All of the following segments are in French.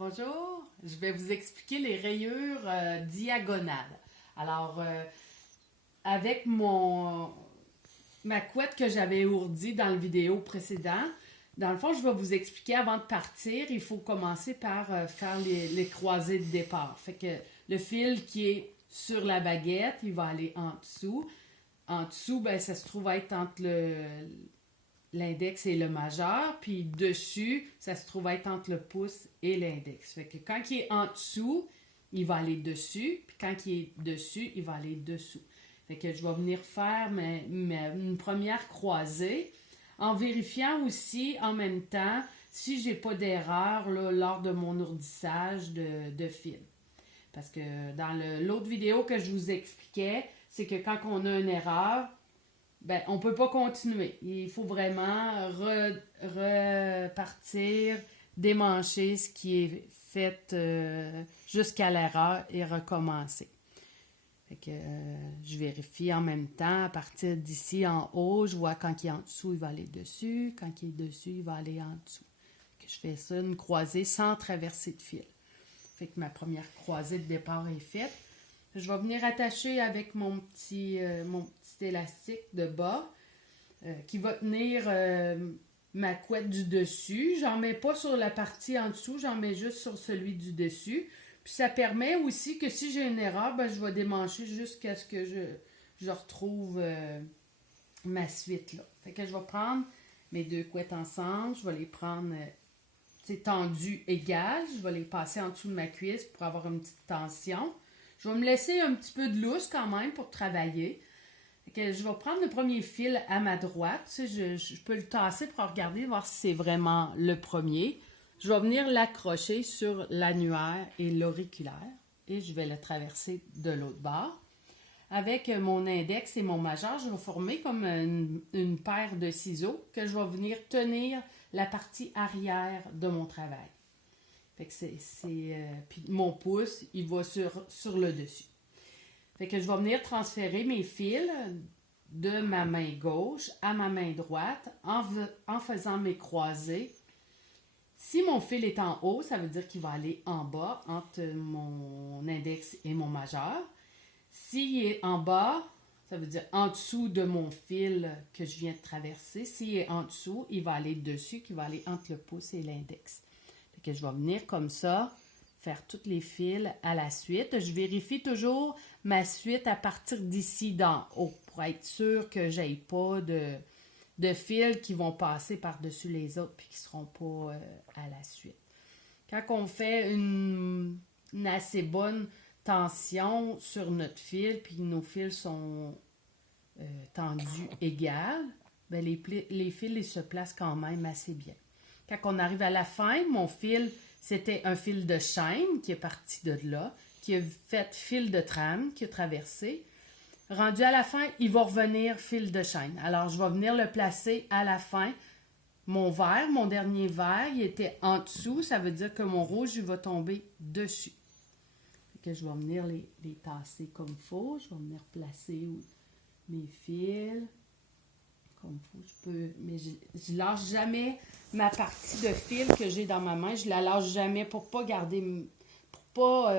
Bonjour, je vais vous expliquer les rayures diagonales. Alors, avec ma couette que j'avais ourdie dans la vidéo précédente, dans le fond, je vais vous expliquer avant de partir, il faut commencer par faire les croisées de départ. Fait que le fil qui est sur la baguette, il va aller en dessous. En dessous, ben, ça se trouve être entre l'index et le majeur, puis dessus, ça se trouve être entre le pouce et l'index. Fait que quand il est en dessous, il va aller dessus, puis quand il est dessus, il va aller dessous. Fait que je vais venir faire une première croisée en vérifiant aussi en même temps si j'ai pas d'erreur lors de mon ourdissage de fil. Parce que dans l'autre vidéo que je vous expliquais, c'est que quand on a une erreur, ben, on ne peut pas continuer. Il faut vraiment repartir, démancher ce qui est fait jusqu'à l'erreur et recommencer. Fait que, je vérifie en même temps, à partir d'ici en haut, je vois quand il est en dessous, il va aller dessus. Quand il est dessus, il va aller en dessous. Fait que je fais ça, une croisée sans traverser de fil. Fait que ma première croisée de départ est faite. Je vais venir attacher avec mon petit élastique de bas qui va tenir ma couette du dessus. J'en mets pas sur la partie en dessous, j'en mets juste sur celui du dessus. Puis ça permet aussi que si j'ai une erreur, ben, je vais démancher jusqu'à ce que je retrouve ma suite là. Fait que je vais prendre mes deux couettes ensemble, je vais les prendre tendues égales, je vais les passer en dessous de ma cuisse pour avoir une petite tension. Je vais me laisser un petit peu de lousse quand même pour travailler. Fait que je vais prendre le premier fil à ma droite. Je peux le tasser pour regarder, voir si c'est vraiment le premier. Je vais venir l'accrocher sur l'annulaire et l'auriculaire et je vais le traverser de l'autre bord. Avec mon index et mon majeur, je vais former comme une paire de ciseaux que je vais venir tenir la partie arrière de mon travail. Fait que puis mon pouce, il va sur le dessus. Fait que je vais venir transférer mes fils de ma main gauche à ma main droite en faisant mes croisées. Si mon fil est en haut, ça veut dire qu'il va aller en bas entre mon index et mon majeur. S'il est en bas, ça veut dire en dessous de mon fil que je viens de traverser. S'il est en dessous, il va aller dessus, qui va aller entre le pouce et l'index. Que je vais venir comme ça, faire tous les fils à la suite. Je vérifie toujours ma suite à partir d'ici d'en haut pour être sûr que je n'ai pas de fils qui vont passer par-dessus les autres puis qui ne seront pas à la suite. Quand on fait une assez bonne tension sur notre fil puis nos fils sont tendus égales, ben les fils ils se placent quand même assez bien. Quand on arrive à la fin, mon fil, c'était un fil de chaîne qui est parti de là, qui a fait fil de trame, qui a traversé. Rendu à la fin, il va revenir fil de chaîne. Alors, je vais venir le placer à la fin. Mon vert, mon dernier vert, il était en dessous. Ça veut dire que mon rouge, il va tomber dessus. Que je vais venir les tasser comme il faut. Je vais venir placer mes fils. Comme il faut, mais je lâche jamais ma partie de fil que j'ai dans ma main. Je la lâche jamais pour pas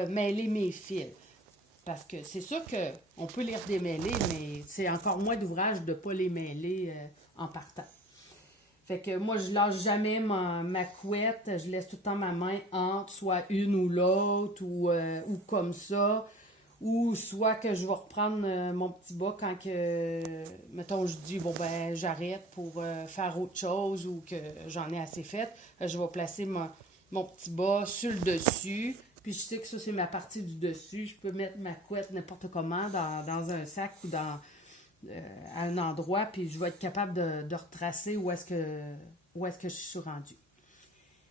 mêler mes fils. Parce que c'est sûr qu'on peut les redémêler, mais c'est encore moins d'ouvrage de ne pas les mêler en partant. Fait que moi, je lâche jamais ma couette. Je laisse tout le temps ma main entre soit une ou l'autre ou comme ça. Ou soit que je vais reprendre mon petit bas quand que, mettons, je dis, bon, ben, j'arrête pour faire autre chose ou que j'en ai assez fait. Je vais placer mon petit bas sur le dessus. Puis je sais que ça, c'est ma partie du dessus. Je peux mettre ma couette n'importe comment dans un sac ou à un endroit. Puis je vais être capable de retracer où est-ce que je suis rendue.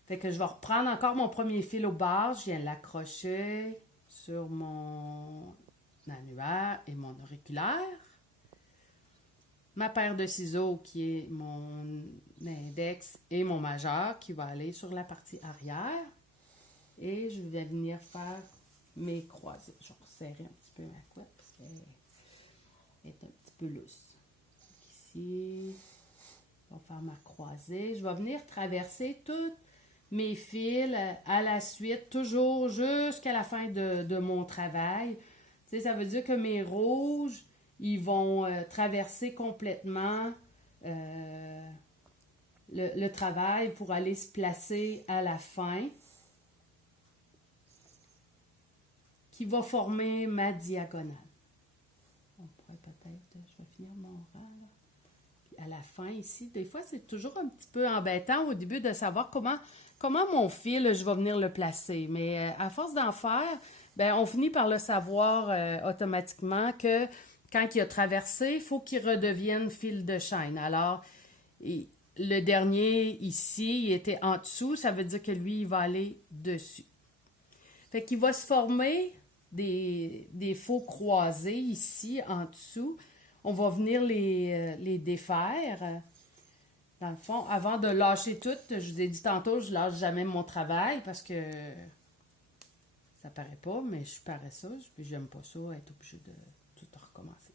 Fait que je vais reprendre encore mon premier fil au bas. Je viens l'accrocher sur mon annulaire et mon auriculaire. Ma paire de ciseaux qui est mon index et mon majeur qui va aller sur la partie arrière. Et je vais venir faire mes croisées. Je vais resserrer un petit peu ma couette parce qu'elle est un petit peu lousse. Ici, je vais faire ma croisée. Je vais venir traverser toute mes fils à la suite, toujours jusqu'à la fin de mon travail. Tu sais, ça veut dire que mes rouges, ils vont traverser complètement le travail pour aller se placer à la fin, qui va former ma diagonale. On pourrait peut-être, je vais finir mon rang. Puis à la fin ici, des fois c'est toujours un petit peu embêtant au début de savoir comment mon fil, je vais venir le placer. Mais à force d'en faire, ben, on finit par le savoir automatiquement que quand il a traversé, il faut qu'il redevienne fil de chaîne. Alors, le dernier ici, il était en dessous, ça veut dire que lui, il va aller dessus. Fait qu'il va se former des faux croisés ici, en dessous. On va venir les défaire. Dans le fond, avant de lâcher tout, je vous ai dit tantôt, je lâche jamais mon travail parce que ça paraît pas, mais je suis paresseuse, puis j'aime pas ça, être obligée de tout recommencer.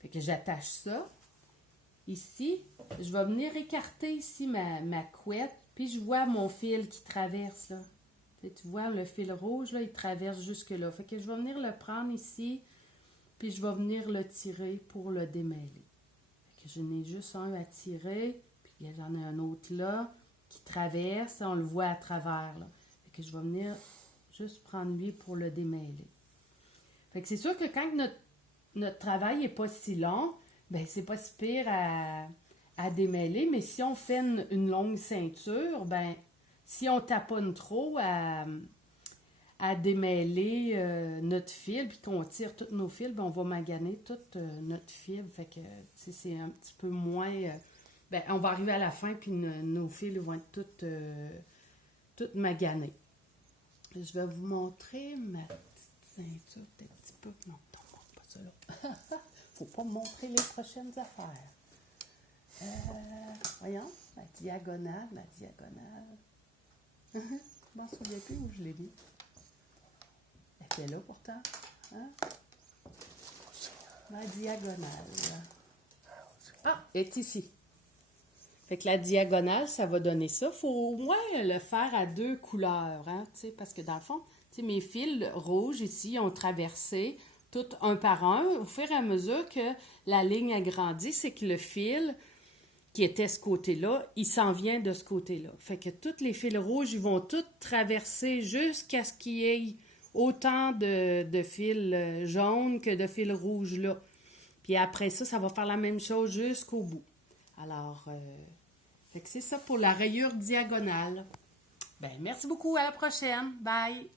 Fait que j'attache ça. Ici, je vais venir écarter ici ma couette, puis je vois mon fil qui traverse, là. Tu vois, le fil rouge, là, il traverse jusque-là. Fait que je vais venir le prendre ici, puis je vais venir le tirer pour le démêler. Fait que j'en ai juste un à tirer, puis j'en ai un autre là, qui traverse, on le voit à travers, là. Fait que je vais venir juste prendre lui pour le démêler. Fait que c'est sûr que quand notre travail n'est pas si long, ben c'est pas si pire à démêler, mais si on fait une longue ceinture, ben si on taponne trop à démêler notre fil, puis qu'on tire tous nos fils, ben on va maganer toute notre fil. Fait que c'est un petit peu moins... ben on va arriver à la fin, puis nos fils vont être toutes maganées. Je vais vous montrer ma petite ceinture, peut-être un petit peu. Non, montre pas ça là. Faut pas me montrer les prochaines affaires. Voyons, ma diagonale. Je m'en souviens plus où je l'ai mis. Elle était là pourtant. Hein? Ma diagonale. Ah, elle est ici. Fait que la diagonale, ça va donner ça. Il faut au moins le faire à 2 couleurs, hein, parce que dans le fond, mes fils rouges ici ont traversé tout un par un. Au fur et à mesure que la ligne agrandit, c'est que le fil qui était ce côté-là, il s'en vient de ce côté-là. Fait que tous les fils rouges, ils vont tous traverser jusqu'à ce qu'il y ait autant de fils jaunes que de fils rouges là. Puis après ça, ça va faire la même chose jusqu'au bout. Alors, fait que c'est ça pour la rayure diagonale. Ben, merci beaucoup, à la prochaine. Bye!